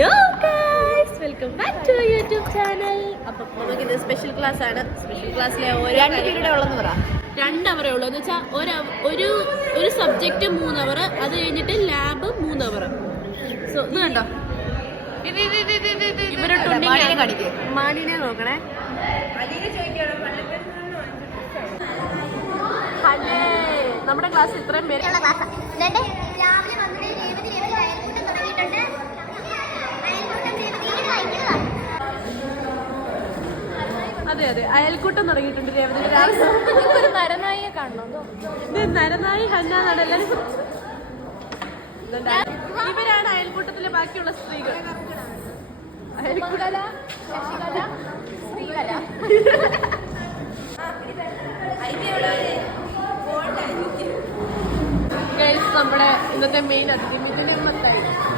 Hello guys, welcome back to YouTube channel. അപ്പം നമുക്കിത് special class ആണ്. സ്പെഷ്യൽ ക്ലാസ്സിലെ ഓരോ പീരീഡേ ഉള്ളെന്ന് പറ. 2 അവറേ ഉള്ളൂ. എന്ന് വെച്ചാൽ ഒരു സബ്ജക്റ്റ് 3 അവർ, അത് കഴിഞ്ഞിട്ട് ലാബ് 3 അവർ. സോ ഇത് കണ്ടോ, ഇവരൊട്ടുണ്ടെങ്കിൽ മാണിനെ നോക്കണേ. നമ്മുടെ ക്ലാസ് ഇത്രയും പേര്. അതെ അതെ, അയൽക്കൂട്ടം തുടങ്ങിയിട്ടുണ്ട്. നരനായിയെ കാണണം. ഇത് നരനായി ഹന്നാണ് എല്ലാവരും. ഇവരാണ് അയൽക്കൂട്ടത്തിലെ ബാക്കിയുള്ള സ്ത്രീകൾ. നമ്മുടെ ഇന്നത്തെ മെയിൻ അതിഥി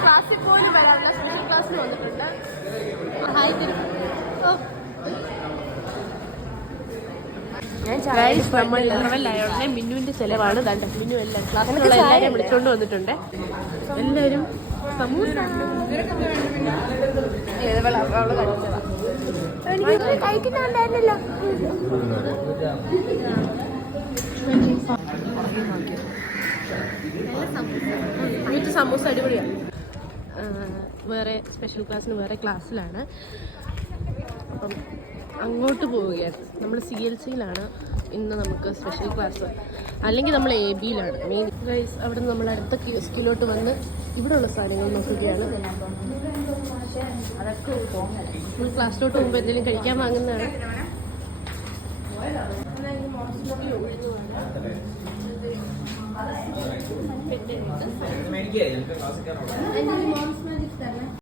ക്ലാസ്സിൽ പോലും വരാനുള്ള സ്പെഷ്യൽ ക്ലാസ്സിൽ വന്നിട്ടുണ്ട്. ഹായ് തിരു. നമ്മൾ ലെവലായോടെ മിന്നുവിന്റെ ചെലവാണ്. മിന്നു എല്ലാം ക്ലാസ്സിലുള്ള എല്ലാവരെയും വിളിച്ചോണ്ട് വന്നിട്ടുണ്ട്. എല്ലാവരും സമൂസ കഴിക്കുന്നുണ്ടായിരുന്നല്ലോ. സമൂസ അടിപൊളിയാണ്. വേറെ സ്പെഷ്യൽ ക്ലാസ്സിന് വേറെ ക്ലാസ്സിലാണ്. അപ്പം അങ്ങോട്ട് പോവുകയാണ്. നമ്മൾ CLCയിലാണ് ഇന്ന് നമുക്ക് സ്പെഷ്യൽ ക്ലാസ്. അല്ലെങ്കിൽ നമ്മൾ ABയിലാണ് മെയിൻ. ഗൈസ്, അവിടെ നിന്ന് നമ്മൾ അടുത്ത കിയോസ്കിലോട്ട് വന്ന് ഇവിടെയുള്ള സാധനങ്ങൾ നോക്കുകയാണ്. നമ്മൾ ക്ലാസ്സിലോട്ട് പോകുമ്പോൾ എന്തെങ്കിലും കഴിക്കാൻ വാങ്ങുന്നതാണ്.